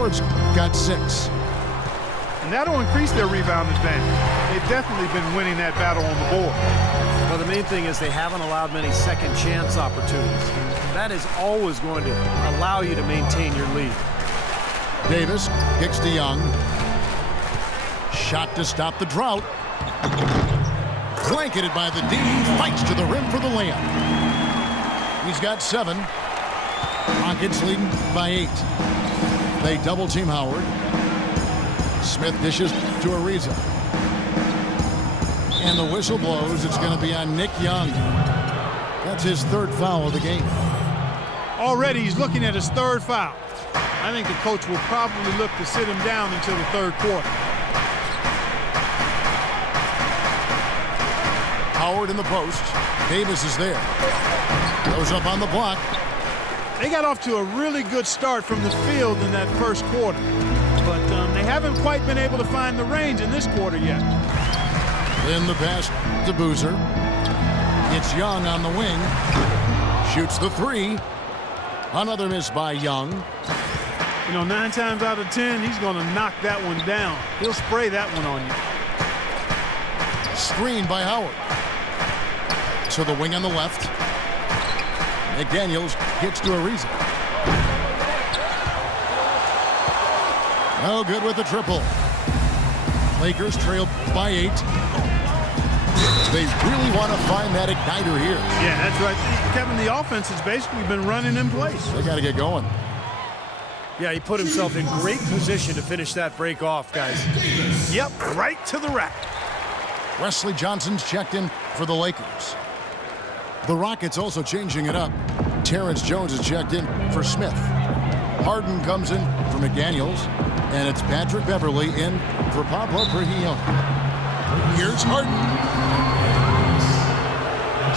Howard's got 6. And that'll increase their rebound advantage. They've definitely been winning that battle on the board. Well, the main thing is they haven't allowed many second chance opportunities. That is always going to allow you to maintain your lead. Davis kicks to Young. Shot to stop the drought. Blanketed by the D. Fights to the rim for the layup. He's got 7. Rockets leading by 8. They double team Howard. Smith dishes to Ariza. And the whistle blows. It's going to be on Nick Young. That's his 3rd foul of the game. Already he's looking at his 3rd foul. I think the coach will probably look to sit him down until the 3rd quarter. Howard in the post. Davis is there. Goes up on the block. They got off to a really good start from the field in that 1st quarter. But they haven't quite been able to find the range in this quarter yet. Then the pass to Boozer. It's Young on the wing. Shoots the 3. Another miss by Young. You know, 9 times out of 10, he's going to knock that one down. He'll spray that one on you. Screen by Howard. To the wing on the left. McDaniels gets to Ariza. No good with the triple. Lakers trail by 8. They really want to find that igniter here. Yeah, that's right. Kevin, the offense has basically been running in place. They got to get going. Yeah, he put himself in great position to finish that break off, guys. Yep, right to the rack. Wesley Johnson's checked in for the Lakers. The Rockets also changing it up. Terrence Jones is checked in for Smith. Harden comes in for McDaniels. And it's Patrick Beverly in for Pablo Prigioni. Here's Harden.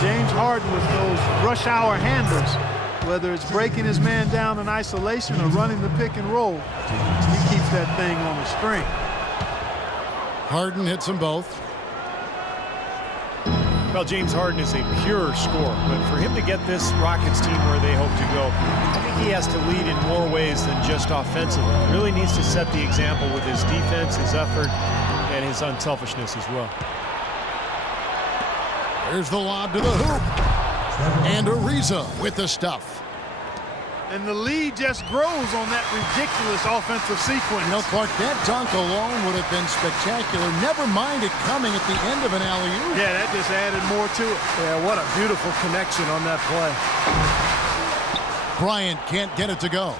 James Harden with those rush hour handles, whether it's breaking his man down in isolation or running the pick and roll, he keeps that thing on the string. Harden hits them both. Well, James Harden is a pure scorer, but for him to get this Rockets team where they hope to go, I think he has to lead in more ways than just offensively. He really needs to set the example with his defense, his effort, and his unselfishness as well. There's the lob to the hoop. And Ariza with the stuff. And the lead just grows on that ridiculous offensive sequence. You know, Clark, that dunk alone would have been spectacular. Never mind it coming at the end of an alley-oop. Yeah, that just added more to it. Yeah, what a beautiful connection on that play. Bryant can't get it to go.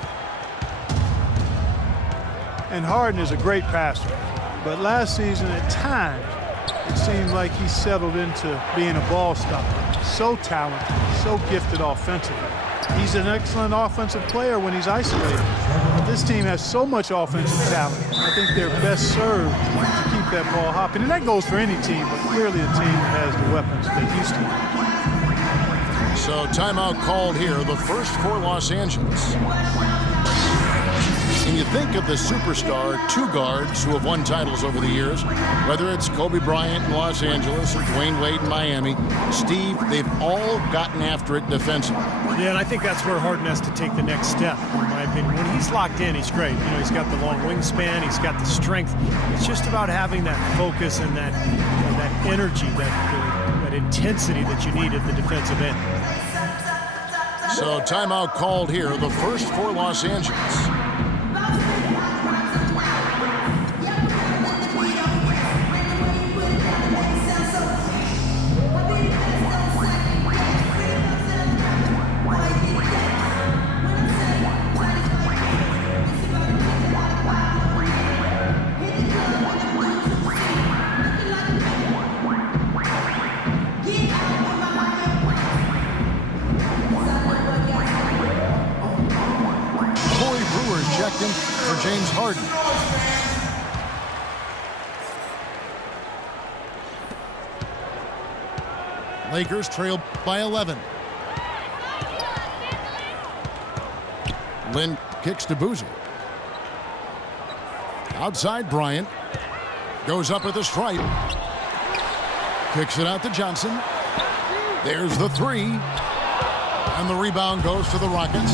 And Harden is a great passer. But last season, at times, it seemed like he settled into being a ball stopper. So talented, so gifted offensively. He's an excellent offensive player when he's isolated. But this team has so much offensive talent. I think they're best served to keep that ball hopping. And that goes for any team, but clearly a team that has the weapons that Houston. So timeout called here, the first for Los Angeles. And you think of the superstar two guards who have won titles over the years, whether it's Kobe Bryant in Los Angeles or Dwayne Wade in Miami, Steve, they've all gotten after it defensively. Yeah, and I think that's where Harden has to take the next step, in my opinion. When he's locked in, he's great. You know, he's got the long wingspan, he's got the strength. It's just about having that focus and that, that energy, that intensity that you need at the defensive end. So timeout called here, the first for Los Angeles. For James Harden. Lakers trail by 11. Lynn kicks to Boozer. Outside Bryant. Goes up with a stripe. Kicks it out to Johnson. There's the 3. And the rebound goes to the Rockets.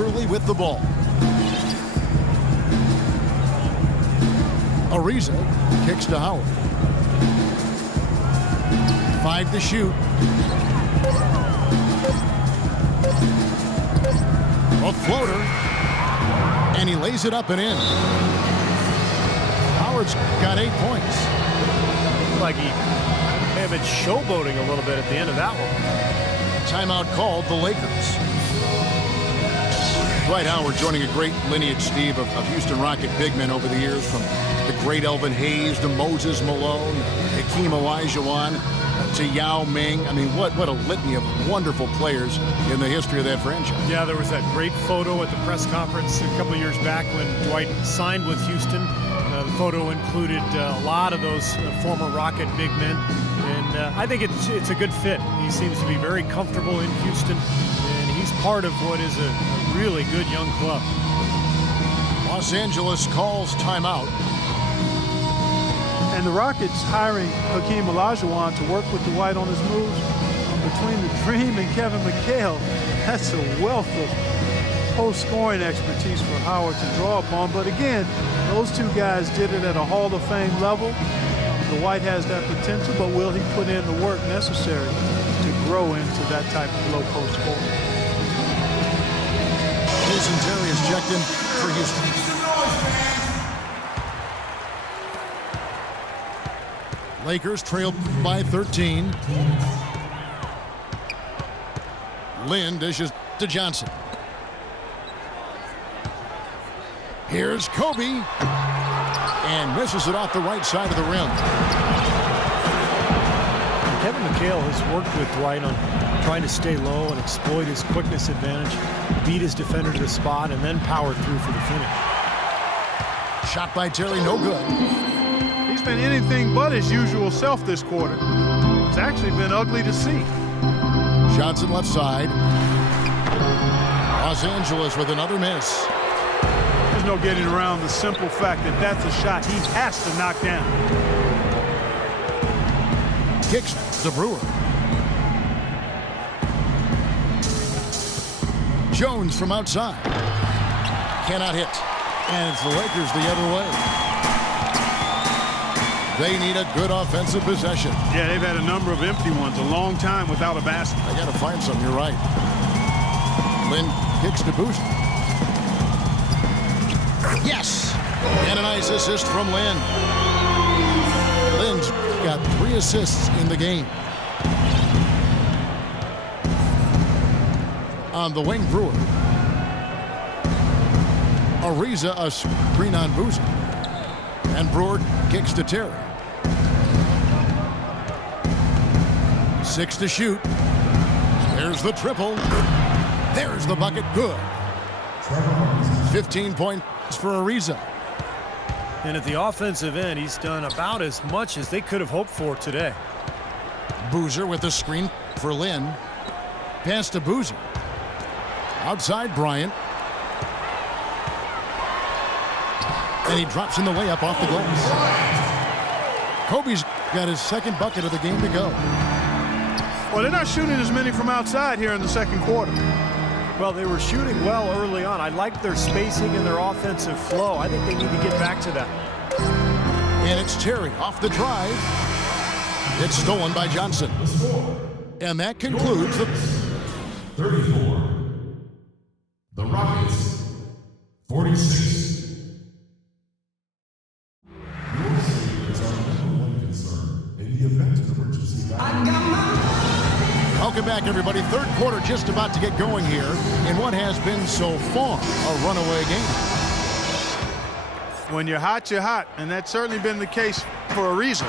Beverly with the ball. Ariza kicks to Howard. 5 to shoot. A floater. And he lays it up and in. Howard's got 8 points. Like he may have been showboating a little bit at the end of that one. Timeout called the Lakers. Dwight Howard joining a great lineage, Steve, of Houston Rocket big men over the years, from the great Elvin Hayes to Moses Malone, Hakeem Olajuwon to Yao Ming. I mean, what a litany of wonderful players in the history of that franchise. Yeah, there was that great photo at the press conference a couple of years back when Dwight signed with Houston. The photo included a lot of those former Rocket big men, and I think it's a good fit. He seems to be very comfortable in Houston, and he's part of what is a really good young club. Los Angeles calls timeout. And the Rockets hiring Hakeem Olajuwon to work with Dwight on his moves. Between the Dream and Kevin McHale, that's a wealth of post-scoring expertise for Howard to draw upon. But again, those two guys did it at a Hall of Fame level. Dwight has that potential, but will he put in the work necessary to grow into that type of low post score? Jason Terry is checked in for Houston. Lakers trailed by 13. Lynn dishes to Johnson. Here's Kobe. And misses it off the right side of the rim. Kevin McHale has worked with Dwight on trying to stay low and exploit his quickness advantage, beat his defender to the spot, and then power through for the finish. Shot by Terry, no good. He's been anything but his usual self this quarter. It's actually been ugly to see. Johnson left side. Los Angeles with another miss. There's no getting around the simple fact that that's a shot he has to knock down. Kicks the Brewer. Jones from outside. Cannot hit. And it's the Lakers the other way. They need a good offensive possession. Yeah, they've had a number of empty ones, a long time without a basket. I got to find some, you're right. Lynn kicks to Boozer. Yes! And a nice assist from Lynn. Lynn's got 3 assists in the game. On the wing, Brewer. Ariza a screen on Boozer. And Brewer kicks to Terry. 6 to shoot. There's the triple. There's the bucket. Good. 15 points for Ariza. And at the offensive end, he's done about as much as they could have hoped for today. Boozer with the screen for Lynn. Pass to Boozer. Outside Bryant. And he drops in the layup off the glass. Kobe's got his second bucket of the game to go. Well, they're not shooting as many from outside here in the second quarter. Well, they were shooting well early on. I liked their spacing and their offensive flow. I think they need to get back to that. And it's Terry off the drive. It's stolen by Johnson. And that concludes the 34. The Rockets, 46. Your safety is our number one concern in the event of emergency. Welcome back, everybody. Third quarter just about to get going here in what has been so far a runaway game. When you're hot, and that's certainly been the case for Ariza.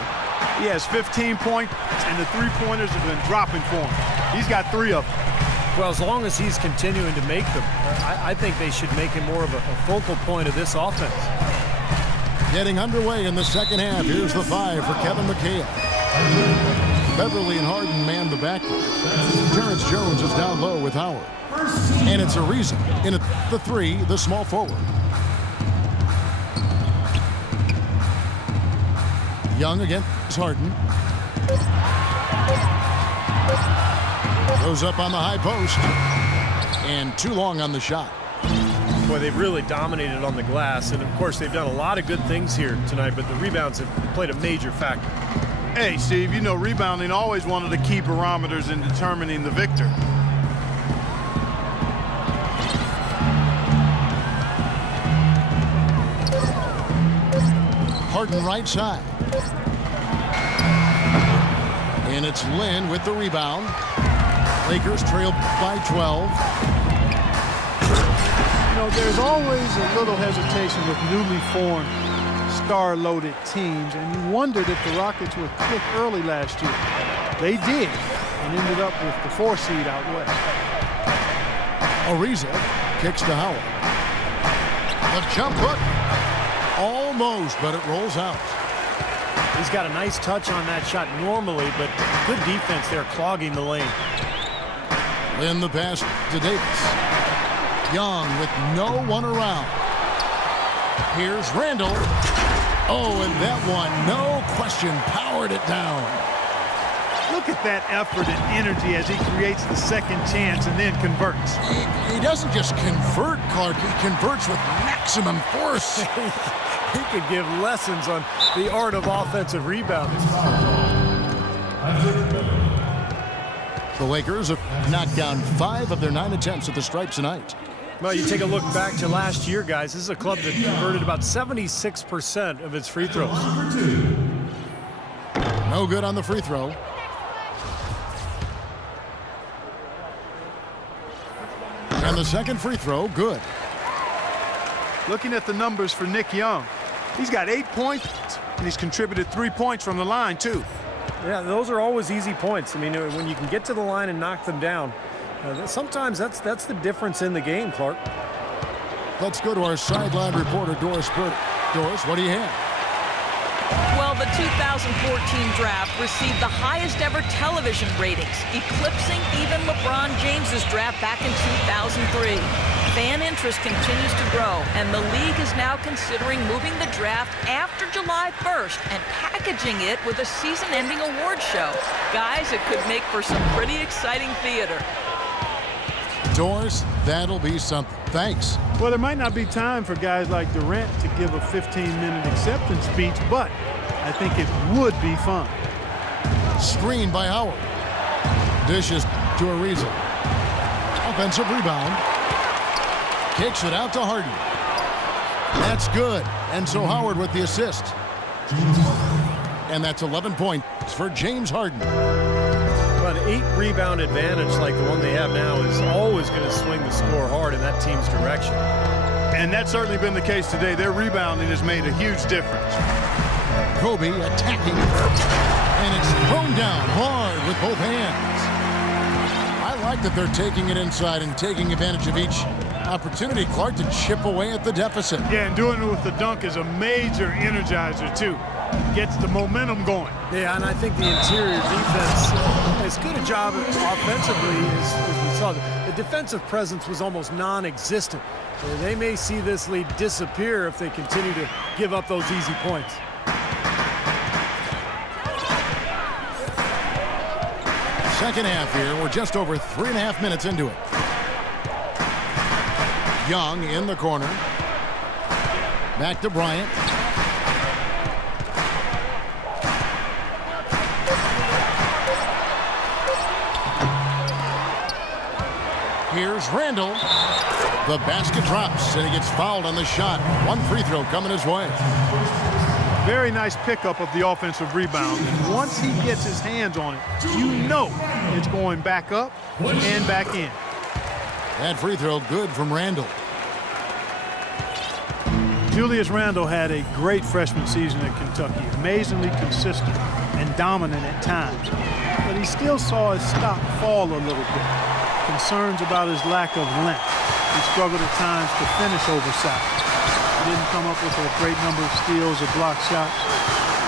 He has 15 points, and the three-pointers have been dropping for him. He's got 3 of them. Well, as long as he's continuing to make them, I think they should make him more of a focal point of this offense. Getting underway in the second half. Here's the 5 for Kevin McHale. Beverly and Harden man the backcourt. Terrence Jones is down low with Howard. And it's Ariza in at the 3, the small forward. Young against Harden. Goes up on the high post. And too long on the shot. Boy, they've really dominated on the glass, and of course they've done a lot of good things here tonight, but the rebounds have played a major factor. Hey, Steve, you know rebounding always one of the key barometers in determining the victor. Harden right side. And it's Lin with the rebound. Lakers trail by 12. You know, there's always a little hesitation with newly formed star-loaded teams, and you wondered if the Rockets would click early last year. They did, and ended up with the 4 seed out west. Ariza kicks to Howard. The jump hook. Almost, but it rolls out. He's got a nice touch on that shot normally, but good defense there clogging the lane. Lin the pass to Davis. Young with no one around. Here's Randall. Oh, and that one, no question, powered it down. Look at that effort and energy as he creates the second chance and then converts. He doesn't just convert, Clark. He converts with maximum force. He could give lessons on the art of offensive rebounding. The Lakers have knocked down 5 of their 9 attempts at the stripe tonight. Well, you take a look back to last year, guys. This is a club that converted about 76% of its free throws. No good on the free throw. And the second free throw, good. Looking at the numbers for Nick Young, he's got 8 points, and he's contributed 3 points from the line, too. Yeah, those are always easy points. I mean, when you can get to the line and knock them down, sometimes that's the difference in the game, Clark. Let's go to our sideline reporter, Doris Burdick. Doris, what do you have? Well, the 2014 draft received the highest ever television ratings, eclipsing even LeBron James's draft back in 2003. Fan interest continues to grow, and the league is now considering moving the draft after July 1st and packaging it with a season-ending award show. Guys, it could make for some pretty exciting theater. Doris, that'll be something. Thanks. Well, there might not be time for guys like Durant to give a 15-minute acceptance speech, but I think it would be fun. Screen by Howard. Dishes to Ariza. Offensive rebound. Kicks it out to Harden. That's good. And so Howard with the assist. And that's 11 points for James Harden. Well, an 8-rebound advantage like the one they have now is always going to swing the score hard in that team's direction. And that's certainly been the case today. Their rebounding has made a huge difference. Kobe attacking. And it's thrown down hard with both hands. I like that they're taking it inside and taking advantage of each opportunity, Clark, to chip away at the deficit. Yeah, and doing it with the dunk is a major energizer, too. Gets the momentum going. Yeah, and I think the interior defense, as good a job offensively as we saw. The defensive presence was almost non-existent. So they may see this lead disappear if they continue to give up those easy points. Second half here. We're just over 3.5 minutes into it. Young in the corner. Back to Bryant. Here's Randall. The basket drops, and he gets fouled on the shot. One free throw coming his way. Very nice pickup of the offensive rebound. And once he gets his hands on it, you know it's going back up and back in. That free throw good from Randall. Julius Randle had a great freshman season at Kentucky, amazingly consistent and dominant at times. But he still saw his stock fall a little bit. Concerns about his lack of length. He struggled at times to finish oversized. He didn't come up with a great number of steals or block shots.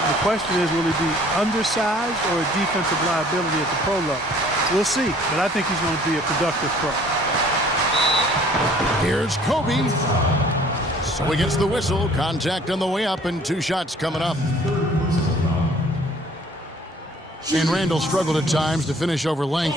The question is, will he be undersized or a defensive liability at the pro level? We'll see, but I think he's going to be a productive pro. Here's Kobe. So he gets the whistle. Contact on the way up and 2 shots coming up. And Randall struggled at times to finish over length.